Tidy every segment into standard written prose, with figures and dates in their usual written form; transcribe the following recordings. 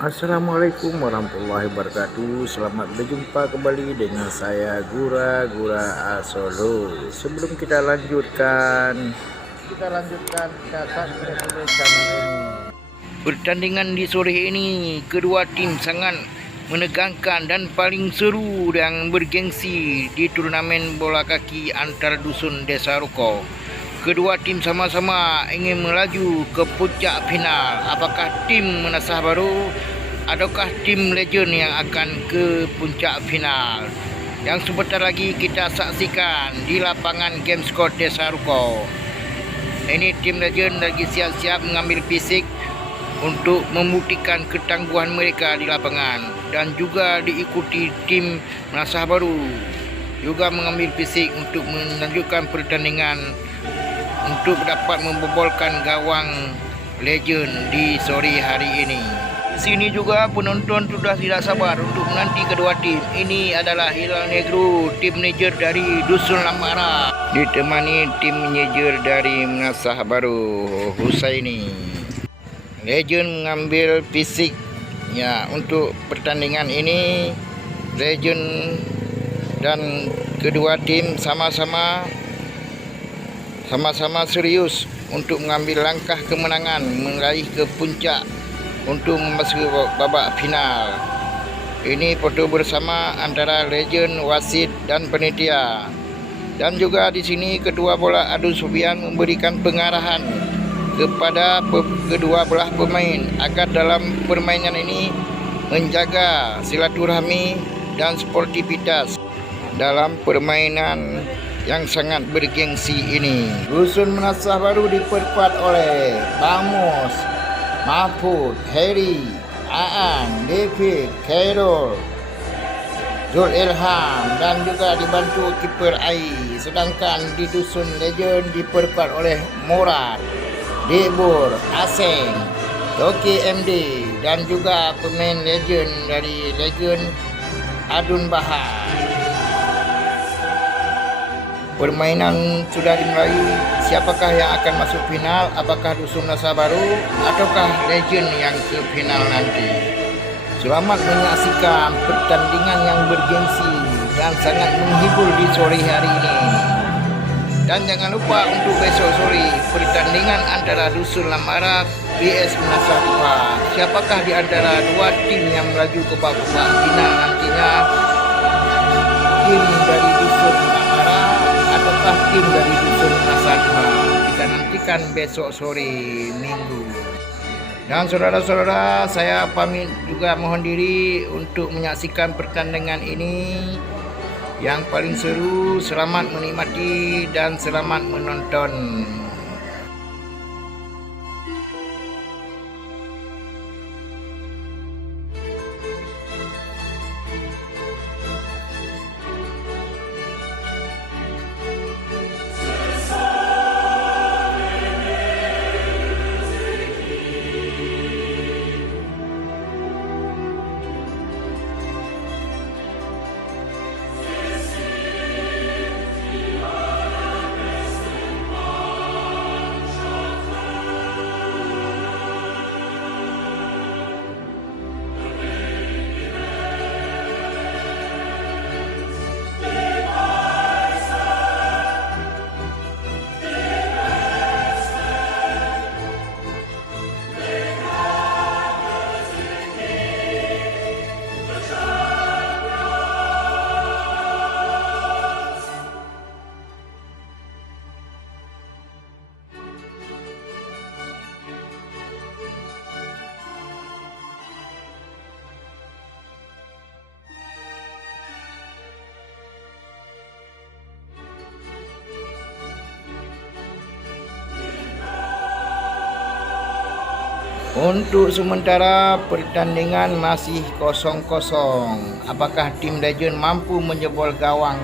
Assalamualaikum warahmatullahi wabarakatuh. Selamat berjumpa kembali dengan saya Gura Solo. Sebelum kita lanjutkan pertandingan di sore ini, kedua tim sangat menegangkan dan paling seru dan bergengsi di turnamen bola kaki antar dusun Desa Ruko. Kedua tim sama-sama ingin melaju ke puncak final. Apakah tim Menasah Baru ataukah tim Legend yang akan ke puncak final? Yang sebentar lagi kita saksikan di lapangan Gamescourt Desa Ruko. Ini tim Legend lagi siap-siap mengambil fisik untuk membuktikan ketangguhan mereka di lapangan, dan juga diikuti tim Menasah Baru juga mengambil fisik untuk melanjutkan pertandingan untuk dapat membobolkan gawang Legend di sore hari ini. Di sini juga penonton sudah tidak sabar untuk menanti kedua tim. Ini adalah Hilal Negro, tim manajer dari Dusun Lamara, ditemani tim manajer dari Menasah Baru, Husaini. Legend mengambil fisiknya untuk pertandingan ini. Legend dan kedua tim sama-sama serius untuk mengambil langkah kemenangan, meraih ke puncak untuk memasuki babak final. Ini foto bersama antara Legend, wasit dan panitia. Dan juga di sini ketua bola adu subian memberikan pengarahan kepada kedua belah pemain agar dalam permainan ini menjaga silaturahmi dan sportivitas dalam permainan yang sangat bergengsi ini. Dusun Menasah Baru diperkuat oleh Bamus, Mahfud, Heri, Aan, David, Khairul, Zul Ilham, dan juga dibantu kiper Ai. Sedangkan di Dusun Legend diperkuat oleh Murad, Debur, Aseng, Toki MD, dan juga pemain Legend dari Legend Adun Bahar. Permainan sudah dimulai. Siapakah yang akan masuk final? Apakah Dusun Menasah Baru ataukah Legend yang ke final nanti? Selamat menyaksikan pertandingan yang bergengsi dan sangat menghibur di sore hari ini. Dan jangan lupa untuk besok sore pertandingan antara Dusun Lamara vs Menasah Baru. Siapakah di antara dua tim yang melaju ke babak final nantinya? Tim dari Dusun Lamara ataukah tim dari Dusun Menasah Baru? Kita nantikan besok sore Minggu. Dan saudara-saudara, saya pamit juga mohon diri untuk menyaksikan pertandingan ini yang paling seru. Selamat menikmati dan selamat menonton. Untuk sementara pertandingan masih 0-0. Apakah tim Legend mampu menjebol gawang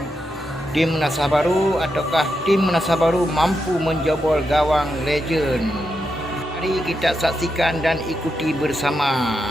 tim Menasah Baru ataukah tim Menasah Baru mampu menjebol gawang Legend? Mari kita saksikan dan ikuti bersama.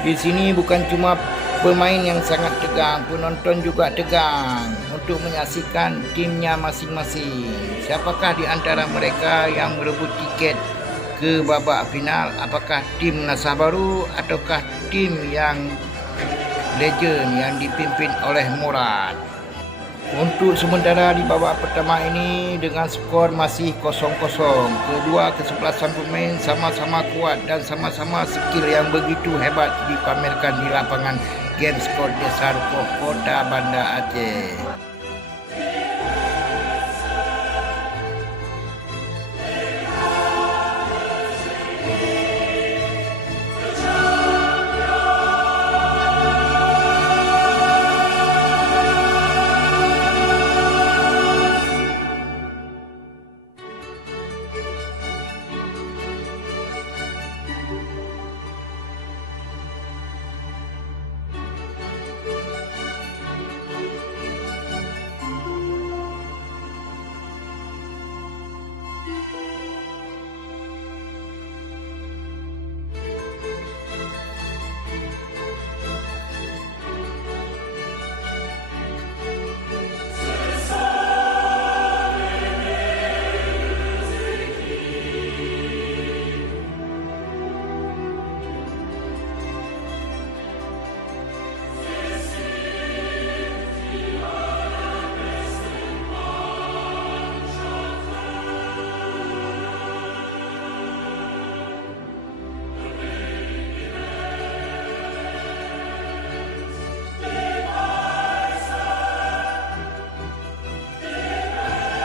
Di sini bukan cuma pemain yang sangat tegang, penonton juga tegang untuk menyaksikan timnya masing-masing. Siapakah di antara mereka yang merebut tiket ke babak final? Apakah tim Nasah Baru ataukah tim yang legend yang dipimpin oleh Murad? Untuk sementara di babak pertama ini dengan skor masih 0-0. Kedua kesebelasan pemain sama-sama kuat dan sama-sama skill yang begitu hebat dipamerkan di lapangan Gameskot Desa Rukoh, Kota Banda Aceh.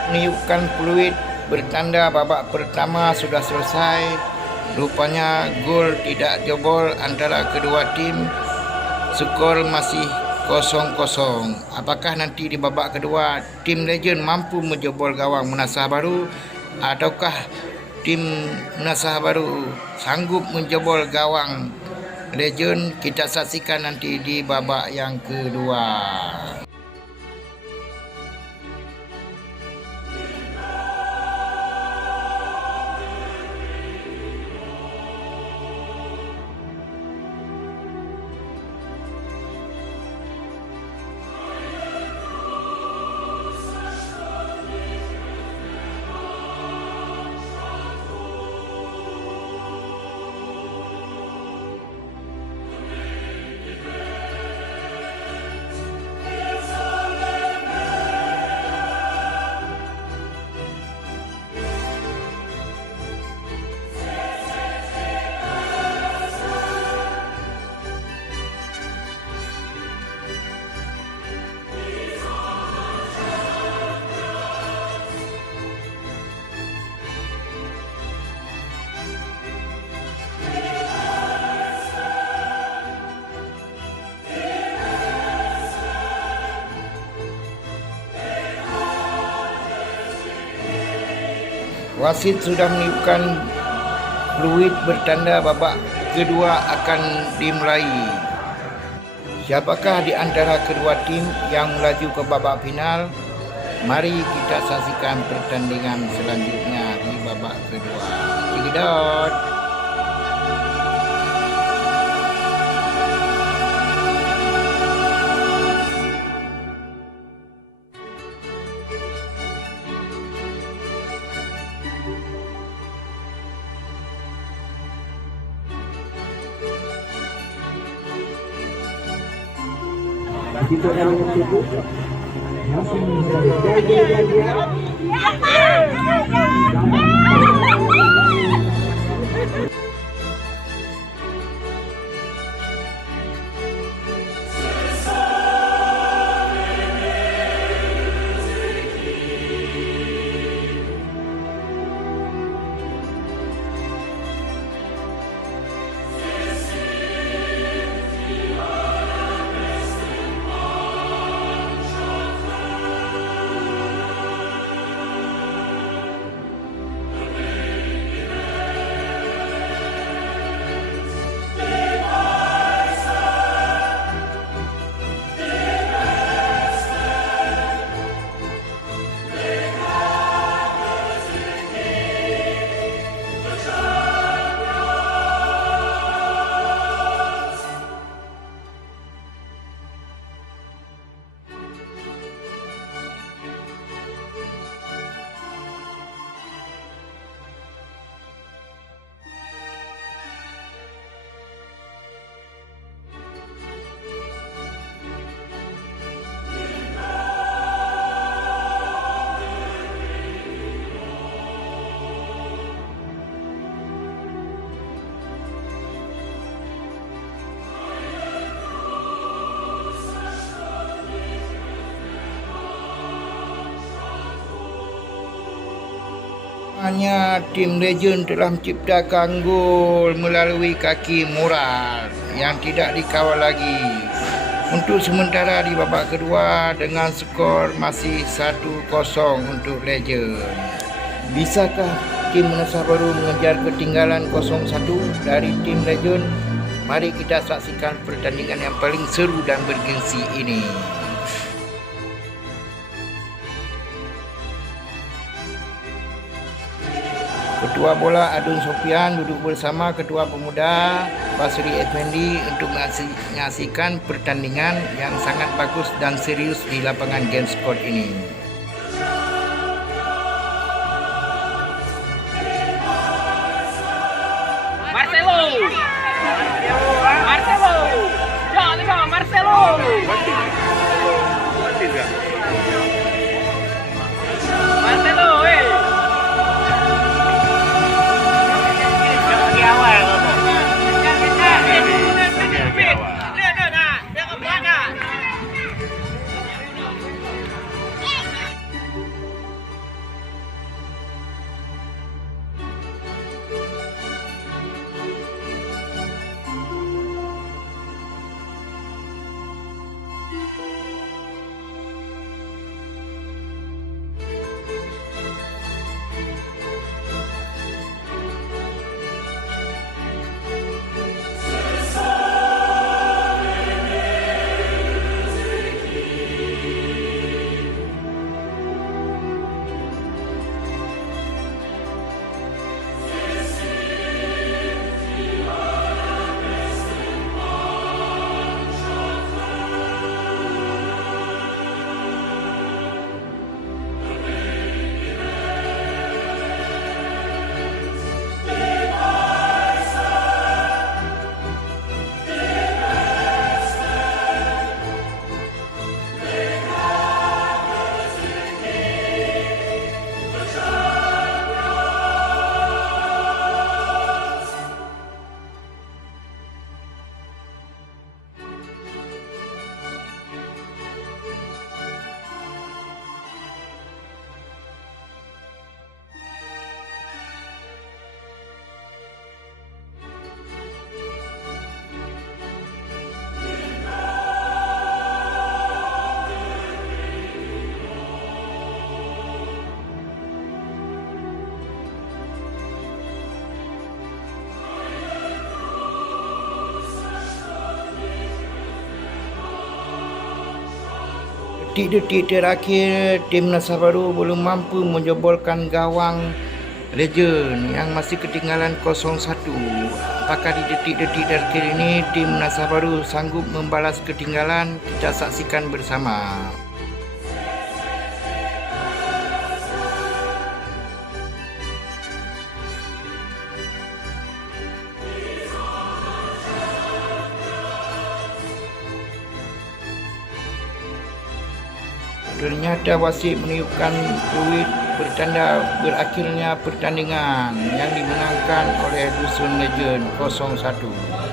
Meniupkan peluit bertanda babak pertama sudah selesai. Rupanya gol tidak jebol antara kedua tim. Skor masih 0-0. Apakah nanti di babak kedua tim legend mampu menjebol gawang Nasah Baru ataukah tim Nasah Baru sanggup menjebol gawang legend? Kita saksikan nanti di babak yang kedua. Wasit sudah meniupkan peluit bertanda babak kedua akan dimulai. Siapakah di antara kedua tim yang melaju ke babak final? Mari kita saksikan pertandingan selanjutnya di babak kedua. Cekidot. Kita akan mencoba masih Hanya tim Legend telah menciptakan gol melalui kaki Murad yang tidak dikawal lagi. Untuk sementara di babak kedua dengan skor masih 1-0 untuk Legend. Bisakah tim Nusa Baru mengejar ketinggalan 0-1 dari tim Legend? Mari kita saksikan pertandingan yang paling seru dan bergengsi ini. Ketua bola Adun Sofian duduk bersama Ketua Pemuda Basri Effendi untuk menyaksikan pertandingan yang sangat bagus dan serius di lapangan Games Court ini. Marcelo! Jangan lupa Marcelo! Marcelo, detik-detik terakhir tim Nusa Baru belum mampu menjebolkan gawang Legend yang masih ketinggalan 0-1. Apakah di detik-detik terakhir ini tim Nusa Baru sanggup membalas ketinggalan? Kita saksikan bersama. Ternyata wasit meniupkan peluit bertanda berakhirnya pertandingan yang dimenangkan oleh Dusun Legend 0-1.